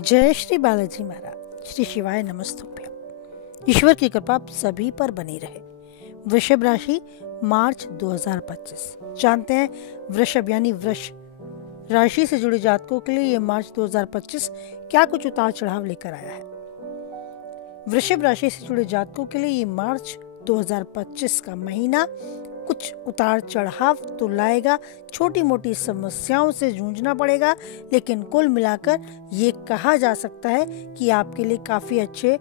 जय श्री बालाजी महाराज। श्री शिवाय नमस्तुभ्यम। ईश्वर की कृपा आप सभी पर बनी रहे। वृषभ राशि मार्च 2025। जानते हैं वृषभ यानी वृष राशि से जुड़े जातकों के लिए ये मार्च 2025 क्या कुछ उतार चढ़ाव लेकर आया है। वृषभ राशि से जुड़े जातकों के लिए ये मार्च 2025 का महीना कुछ उतार चढ़ाव तो लाएगा। छोटी मोटी समस्याओं से जूझना पड़ेगा, लेकिन कुल मिलाकर ये कहा जा सकता है कि आपके लिए काफी अच्छे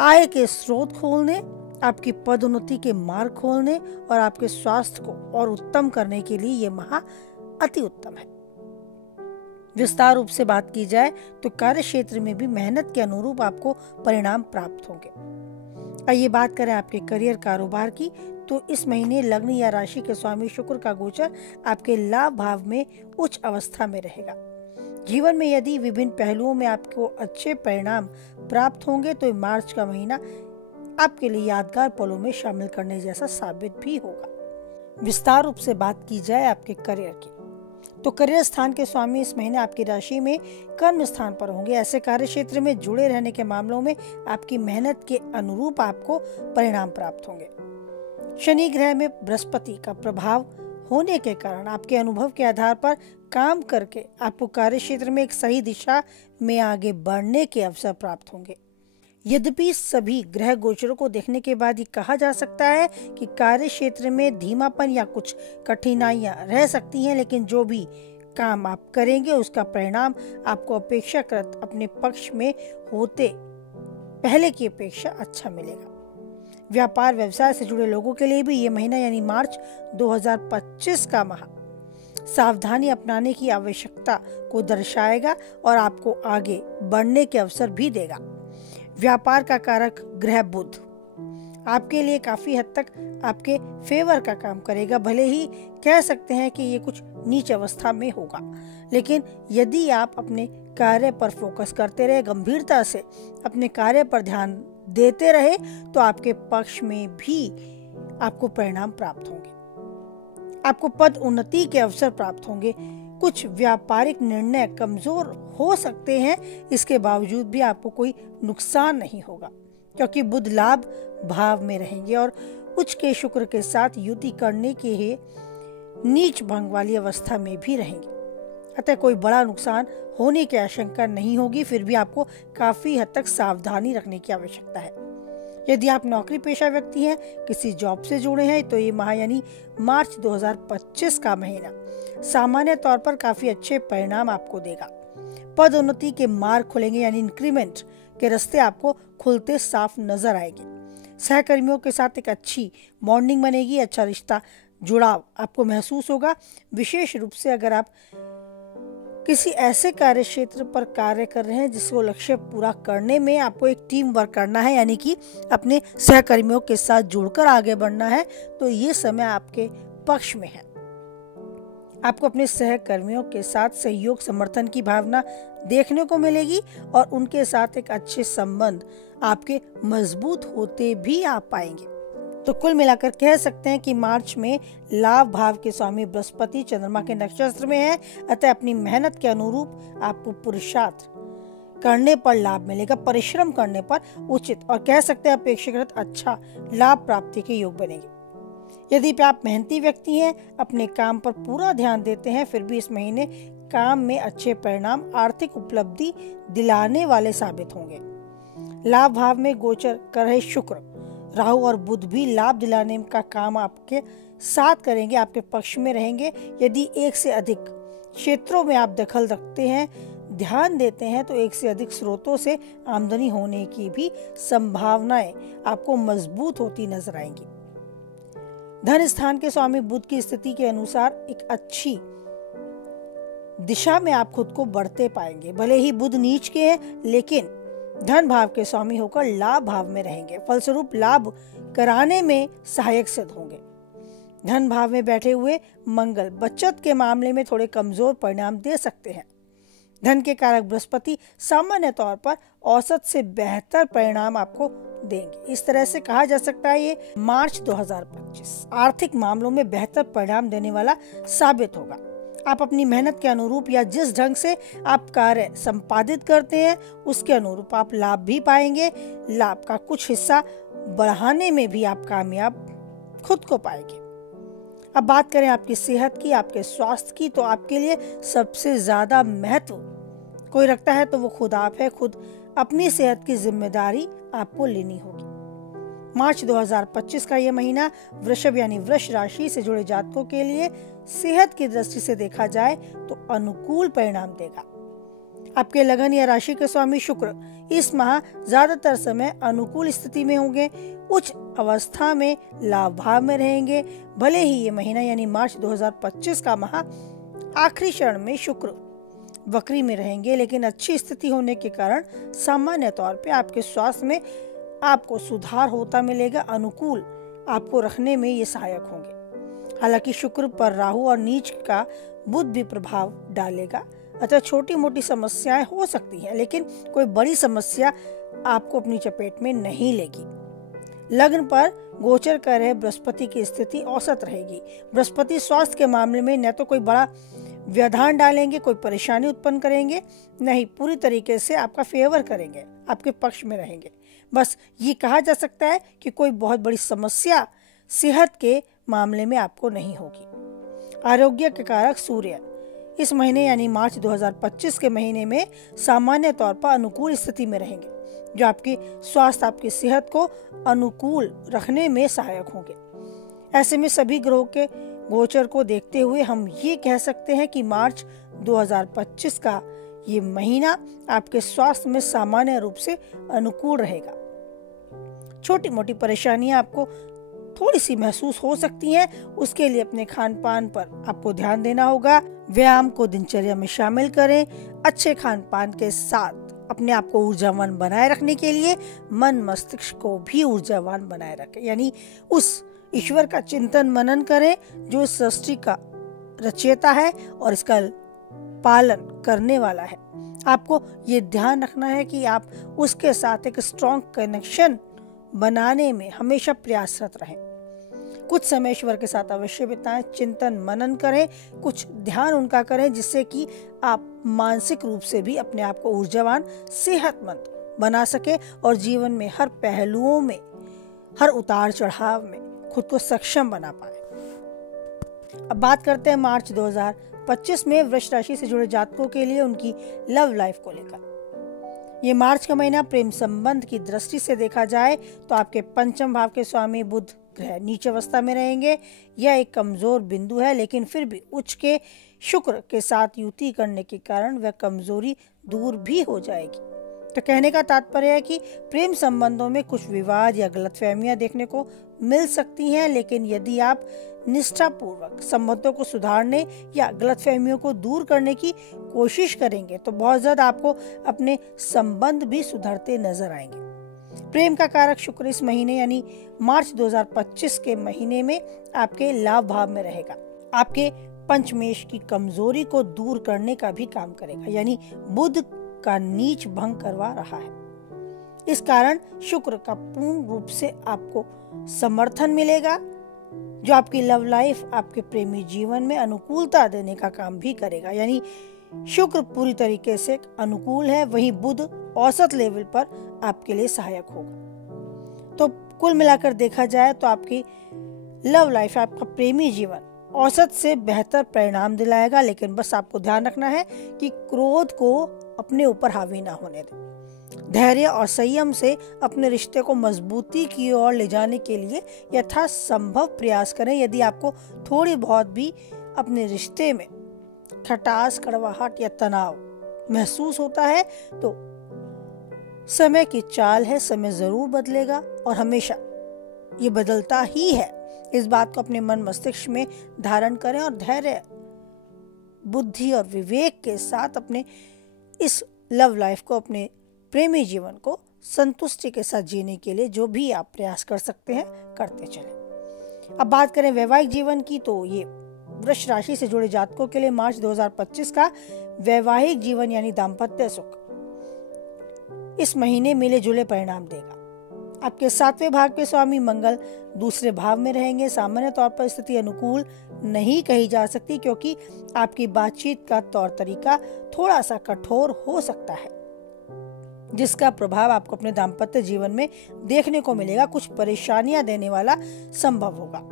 आय के स्रोत खोलने, आपकी पदोन्नति के मार्ग खोलने और आपके स्वास्थ्य को और उत्तम करने के लिए ये माह अति उत्तम है। विस्तार रूप से बात की जाए तो कार्य क्षेत्र में भी मेहनत के अनुरूप आपको परिणाम प्राप्त होंगे। आइए बात करें आपके करियर कारोबार की, तो इस महीने लग्न या राशि के स्वामी शुक्र का गोचर आपके लाभ भाव में उच्च अवस्था में रहेगा। जीवन में यदि विभिन्न पहलुओं में आपको अच्छे परिणाम प्राप्त होंगे तो मार्च का महीना आपके लिए यादगार पलों में शामिल करने जैसा साबित भी होगा। विस्तार रूप से बात की जाए आपके करियर की, तो करियर स्थान के स्वामी इस महीने आपकी राशि में कर्म स्थान पर होंगे। ऐसे कार्य क्षेत्र में जुड़े रहने के मामलों में आपकी मेहनत के अनुरूप आपको परिणाम प्राप्त होंगे। शनि ग्रह में बृहस्पति का प्रभाव होने के कारण आपके अनुभव के आधार पर काम करके आपको कार्य क्षेत्र में एक सही दिशा में आगे बढ़ने के अवसर प्राप्त होंगे। यद्यपि सभी ग्रह गोचरों को देखने के बाद ये कहा जा सकता है कि कार्य क्षेत्र में धीमापन या कुछ कठिनाइयां रह सकती हैं, लेकिन जो भी काम आप करेंगे उसका परिणाम आपको अपेक्षाकृत अपने पक्ष में होते पहले की अपेक्षा अच्छा मिलेगा। व्यापार व्यवसाय से जुड़े लोगों के लिए भी ये महीना यानी मार्च 2025 का माह सावधानी अपनाने की आवश्यकता को दर्शाएगा और आपको आगे बढ़ने के अवसर भी देगा। व्यापार का कारक ग्रह बुध आपके लिए काफी हद तक आपके फेवर का काम करेगा। भले ही कह सकते हैं कि ये कुछ नीच अवस्था में होगा, लेकिन यदि आप अपने कार्य पर फोकस करते रहे, गंभीरता से अपने कार्य पर ध्यान देते रहे, तो आपके पक्ष में भी आपको परिणाम प्राप्त होंगे। आपको पद उन्नति के अवसर प्राप्त होंगे। कुछ व्यापारिक निर्णय कमजोर हो सकते हैं, इसके बावजूद भी आपको कोई नुकसान नहीं होगा, क्योंकि बुध लाभ भाव में रहेंगे और उच्च के शुक्र के साथ युति करने के नीच भंग वाली अवस्था में भी रहेंगे। अतः कोई बड़ा नुकसान होने की आशंका नहीं होगी। फिर भी आपको काफी हद तक सावधानी रखने की आवश्यकता है। यदि आप नौकरी पेशा व्यक्ति हैं, किसी जॉब से जुड़े हैं, तो ये माह यानी मार्च 2025 का महीना सामान्य तौर पर काफी अच्छे परिणाम आपको देगा। पदोन्नति के मार्ग खुलेंगे, यानी इंक्रीमेंट के रास्ते आपको खुलते साफ नजर आएंगे। सहकर्मियों के साथ एक अच्छी बॉन्डिंग बनेगी, अच्छा रिश्ता जुड़ाव आपको महसूस होगा। विशेष रूप से अगर आप किसी ऐसे कार्य क्षेत्र पर कार्य कर रहे हैं जिसको लक्ष्य पूरा करने में आपको एक टीम वर्क करना है, यानी कि अपने सहकर्मियों के साथ जुड़कर आगे बढ़ना है, तो ये समय आपके पक्ष में है। आपको अपने सहकर्मियों के साथ सहयोग समर्थन की भावना देखने को मिलेगी और उनके साथ एक अच्छे संबंध आपके मजबूत होते भी आप पाएंगे। तो कुल मिलाकर कह सकते हैं कि मार्च में लाभ भाव के स्वामी बृहस्पति चंद्रमा के नक्षत्र में है। अतः अपनी मेहनत के अनुरूप आपको पुरुषार्थ करने पर लाभ मिलेगा, परिश्रम करने पर उचित और कह सकते हैं अपेक्षाकृत अच्छा लाभ प्राप्ति के योग बनेंगे। यदि आप मेहनती व्यक्ति हैं, अपने काम पर पूरा ध्यान देते हैं, फिर भी इस महीने काम में अच्छे परिणाम आर्थिक उपलब्धि दिलाने वाले साबित होंगे। लाभ भाव में गोचर कर रहे शुक्र, राहु और बुध भी लाभ दिलाने का काम आपके साथ करेंगे, आपके पक्ष में रहेंगे। यदि एक से अधिक क्षेत्रों में आप दखल रखते हैं, ध्यान देते हैं, तो एक से अधिक स्रोतों से आमदनी होने की भी संभावनाएं आपको मजबूत होती नजर आएंगी। धन स्थान के स्वामी बुध की स्थिति के अनुसार एक अच्छी दिशा में आप खुद को बढ़ते पाएंगे। भले ही बुध नीच के हैं, लेकिन धन भाव के स्वामी होकर लाभ भाव में रहेंगे, फलस्वरूप लाभ कराने में सहायक सिद्ध होंगे। धन भाव में बैठे हुए मंगल बचत के मामले में थोड़े कमजोर परिणाम दे सकते हैं। धन के कारक बृहस्पति सामान्य तौर पर औसत से बेहतर परिणाम आपको देंगे। इस तरह से कहा जा सकता है ये मार्च 2025 आर्थिक मामलों में बेहतर परिणाम देने वाला साबित होगा। आप अपनी मेहनत के अनुरूप या जिस ढंग से आप कार्य संपादित करते हैं उसके अनुरूप आप लाभ भी पाएंगे। लाभ का कुछ हिस्सा बढ़ाने में भी आप कामयाब खुद को पाएंगे। अब बात करें आपकी सेहत की, आपके स्वास्थ्य की, तो आपके लिए सबसे ज्यादा महत्व कोई रखता है तो वो खुद आप है। खुद अपनी सेहत की जिम्मेदारी आपको लेनी होगी। मार्च 2025 का ये महीना वृषभ यानी वृष राशि से जुड़े जातकों के लिए सेहत की दृष्टि से देखा जाए तो अनुकूल परिणाम देगा। आपके लगन या राशि के स्वामी शुक्र इस माह ज्यादातर समय अनुकूल स्थिति में होंगे, उच्च अवस्था में लाभ भाव में रहेंगे। भले ही ये महीना यानी मार्च 2025 का माह आखिरी चरण में शुक्र वक्री में रहेंगे, लेकिन अच्छी स्थिति होने के कारण सामान्य तौर पे आपके स्वास्थ्य में आपको सुधार होता मिलेगा। अनुकूल आपको रखने में ये सहायक होंगे। हालांकि शुक्र पर राहु और नीच का बुध भी प्रभाव डालेगा, अतः छोटी मोटी समस्याएं हो सकती हैं, लेकिन कोई बड़ी समस्या आपको अपनी चपेट में नहीं लेगी। लग्न पर गोचर कर रहे बृहस्पति की स्थिति औसत रहेगी। बृहस्पति स्वास्थ्य के मामले में न तो कोई बड़ा व्यवधान डालेंगे, कोई परेशानी उत्पन्न करेंगे, नहीं पूरी तरीके से आपका फेवर करेंगे, आपके पक्ष में रहेंगे। बस ये कहा जा सकता है कि कोई बहुत बड़ी समस्या सेहत के मामले में आपको नहीं होगी। आरोग्य के कारक सूर्य इस महीने यानी मार्च 2025 के महीने में सामान्य तौर पर अनुकूल स्थिति में रहेंगे, जो आपकी स्वास्थ्य, आपकी सेहत को अनुकूल रखने में सहायक होंगे। ऐसे में सभी ग्रहों के गोचर को देखते हुए हम ये कह सकते हैं कि मार्च 2025 का ये महीना आपके स्वास्थ्य में सामान्य रूप से अनुकूल रहेगा। छोटी मोटी परेशानियां आपको थोड़ी सी महसूस हो सकती हैं, उसके लिए अपने खान पान पर आपको ध्यान देना होगा। व्यायाम को दिनचर्या में शामिल करें। अच्छे खान पान के साथ अपने आप को ऊर्जावान बनाए रखने के लिए मन मस्तिष्क को भी ऊर्जावान बनाए रखें, यानी उस ईश्वर का चिंतन मनन करें जो इस सृष्टि का रचयिता है और इसका पालन करने वाला है। आपको ये ध्यान रखना है कि आप उसके साथ एक स्ट्रॉन्ग कनेक्शन बनाने में हमेशा प्रयासरत रहें। कुछ समय ईश्वर के साथ अवश्य बिताएं, चिंतन मनन करें, कुछ ध्यान उनका करें, जिससे कि आप मानसिक रूप से भी अपने आप को ऊर्जावान, सेहतमंद बना सके और जीवन में हर पहलुओं में, हर उतार चढ़ाव में खुद को सक्षम बना पाए। अब बात करते हैं मार्च 2025 में वृष राशि से जुड़े जातकों के लिए उनकी लव लाइफ को लेकर। ये मार्च का महीना प्रेम संबंध की दृष्टि से देखा जाए तो आपके पंचम भाव के स्वामी बुध ग्रह नीच अवस्था में रहेंगे। यह एक कमजोर बिंदु है, लेकिन फिर भी उच्च के शुक्र के साथ युति करने के कारण वह कमजोरी दूर भी हो जाएगी। तो कहने का तात्पर्य है कि प्रेम संबंधों में कुछ विवाद या गलतफहमियां देखने को मिल सकती हैं, लेकिन यदि आप निष्ठापूर्वक संबंधों को सुधारने या गलतफहमियों को दूर करने की कोशिश करेंगे तो बहुत ज्यादा आपको अपने संबंध भी सुधरते नजर आएंगे। प्रेम का कारक शुक्र इस महीने यानी मार्च 2025 के महीने में आपके लाभ भाव में रहेगा। आपके पंचमेश की कमजोरी को दूर करने का भी काम करेगा, यानी बुध का नीच भंग करवा रहा है। इस कारण शुक्र का पूर्ण रूप से आपको समर्थन मिलेगा, जो आपकी लव लाइफ, आपके प्रेमी जीवन में अनुकूलता देने का काम भी करेगा। यानी शुक्र पूरी तरीके से अनुकूल है, वहीं बुध औसत लेवल पर आपके लिए सहायक होगा। तो कुल मिलाकर देखा जाए तो आपकी लव लाइफ, आपका प्रेमी जीवन औसत से बेहतर परिणाम दिलाएगा, लेकिन बस आपको ध्यान रखना है कि क्रोध को अपने ऊपर हावी ना होने दें। धैर्य और संयम से अपने रिश्ते को मजबूती की ओर ले जाने के लिए यथासंभव प्रयास करें। यदि आपको थोड़ी बहुत भी अपने रिश्ते में खटास, कड़वाहट या तनाव महसूस होता है तो समय की चाल है, समय जरूर बदलेगा और हमेशा ये बदलता ही है। इस बात को अपने मन मस्तिष्क में धारण करें और धैर्य, बुद्धि और विवेक के साथ अपने इस लव लाइफ को, अपने प्रेमी जीवन को संतुष्टि के साथ जीने के लिए जो भी आप प्रयास कर सकते हैं करते चलें। अब बात करें वैवाहिक जीवन की, तो ये वृष राशि से जुड़े जातकों के लिए मार्च 2025 का वैवाहिक जीवन यानी दाम्पत्य सुख इस महीने मिले जुले परिणाम देगा। आपके 7वें भाव के स्वामी मंगल दूसरे भाव में रहेंगे। सामान्य तौर पर स्थिति अनुकूल नहीं कही जा सकती, क्योंकि आपकी बातचीत का तौर तरीका थोड़ा सा कठोर हो सकता है, जिसका प्रभाव आपको अपने दाम्पत्य जीवन में देखने को मिलेगा। कुछ परेशानियां देने वाला संभव होगा।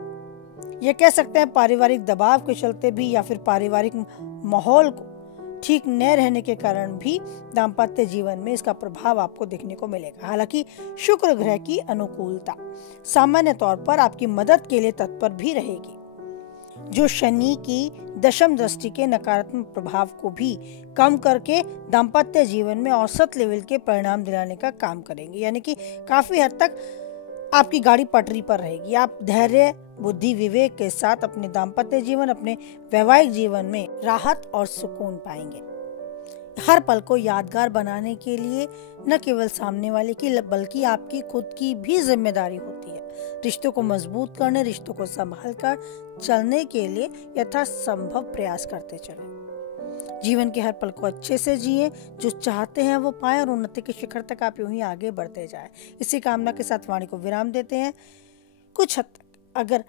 ये कह सकते हैं पारिवारिक दबाव के चलते भी, या फिर पारिवारिक माहौल को ठीक न रहने के कारण भी दाम्पत्य जीवन में इसका प्रभाव आपको देखने को मिलेगा। हालांकि शुक्र ग्रह की अनुकूलता सामान्य तौर पर आपकी मदद के लिए तत्पर भी रहेगी, जो शनि की दशम दृष्टि के नकारात्मक प्रभाव को भी कम करके दाम्पत्य जीवन में औसत लेवल के परिणाम दिलाने का काम करेंगे। यानी कि काफी हद तक आपकी गाड़ी पटरी पर रहेगी। आप धैर्य, बुद्धि, विवेक के साथ अपने दाम्पत्य जीवन, अपने वैवाहिक जीवन में राहत और सुकून पाएंगे। हर पल को यादगार बनाने के लिए न केवल सामने वाले की बल्कि आपकी खुद की भी जिम्मेदारी होती है। रिश्तों को मजबूत करने, रिश्तों को संभाल कर चलने के लिए यथासंभव प्रयास करते चलें। जीवन के हर पल को अच्छे से जिए, जो चाहते हैं वो पाएं और उन्नति के शिखर तक आप यूं ही आगे बढ़ते जाएं। इसी कामना के साथ वाणी को विराम देते हैं। कुछ हद तक अगर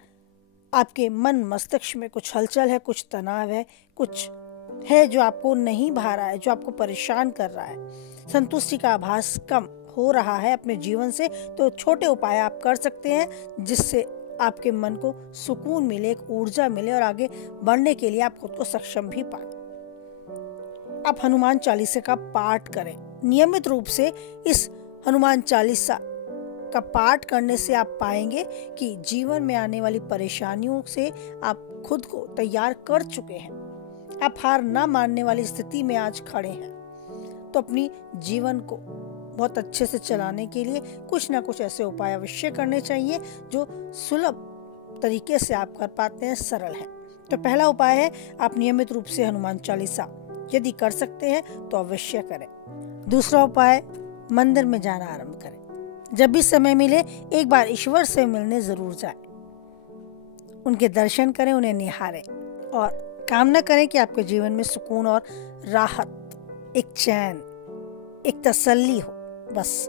आपके मन मस्तिष्क में कुछ हलचल है, कुछ तनाव है, कुछ है जो आपको नहीं भा रहा है, जो आपको परेशान कर रहा है, संतुष्टि का आभास कम हो रहा है अपने जीवन से, तो छोटे उपाय आप कर सकते हैं जिससे आपके मन को सुकून मिले, एक ऊर्जा मिले और आगे बढ़ने के लिए आप खुद को सक्षम भी पाएं। आप हनुमान चालीसा का पाठ करें। नियमित रूप से इस हनुमान चालीसा का पाठ करने से आप पाएंगे कि जीवन में आने वाली परेशानियों से आप खुद को तैयार कर चुके हैं। आप हार ना मानने वाली स्थिति में आज खड़े हैं। तो अपनी जीवन को बहुत अच्छे से चलाने के लिए कुछ ना कुछ ऐसे उपाय अवश्य करने चाहिए जो सुलभ तरीके से आप कर पाते हैं, सरल है। तो पहला उपाय है, आप नियमित रूप से हनुमान चालीसा यदि कर सकते हैं तो अवश्य करें। दूसरा उपाय, मंदिर में जाना आरंभ करें। जब भी समय मिले एक बार ईश्वर से मिलने जरूर जाएं। उनके दर्शन करें, उन्हें निहारें और कामना करें कि आपके जीवन में सुकून और राहत, एक चैन, एक तसल्ली हो। बस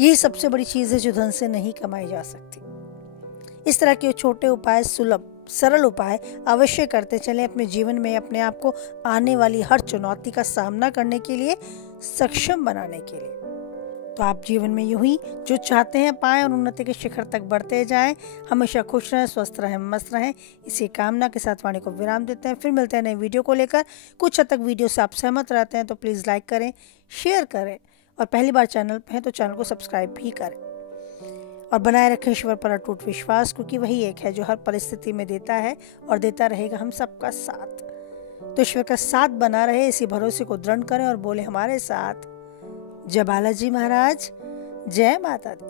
यही सबसे बड़ी चीज है जो धन से नहीं कमाई जा सकती। इस तरह के छोटे उपाय, सुलभ सरल उपाय अवश्य करते चलें अपने जीवन में अपने आप को आने वाली हर चुनौती का सामना करने के लिए सक्षम बनाने के लिए। तो आप जीवन में यूं ही जो चाहते हैं पाएं और उन्नति के शिखर तक बढ़ते जाएं। हमेशा खुश रहें, स्वस्थ रहें, मस्त रहें। इसी कामना के साथ वाणी को विराम देते हैं। फिर मिलते हैं नए वीडियो को लेकर। कुछ हद तक वीडियो से आप सहमत रहते हैं तो प्लीज़ लाइक करें, शेयर करें और पहली बार चैनल पर हैं तो चैनल को सब्सक्राइब भी करें और बनाए रखें ईश्वर पर अटूट विश्वास, क्योंकि वही एक है जो हर परिस्थिति में देता है और देता रहेगा हम सबका साथ। तो ईश्वर का साथ बना रहे, इसी भरोसे को दृढ़ करें और बोले हमारे साथ, जय बालाजी महाराज, जय माता दी।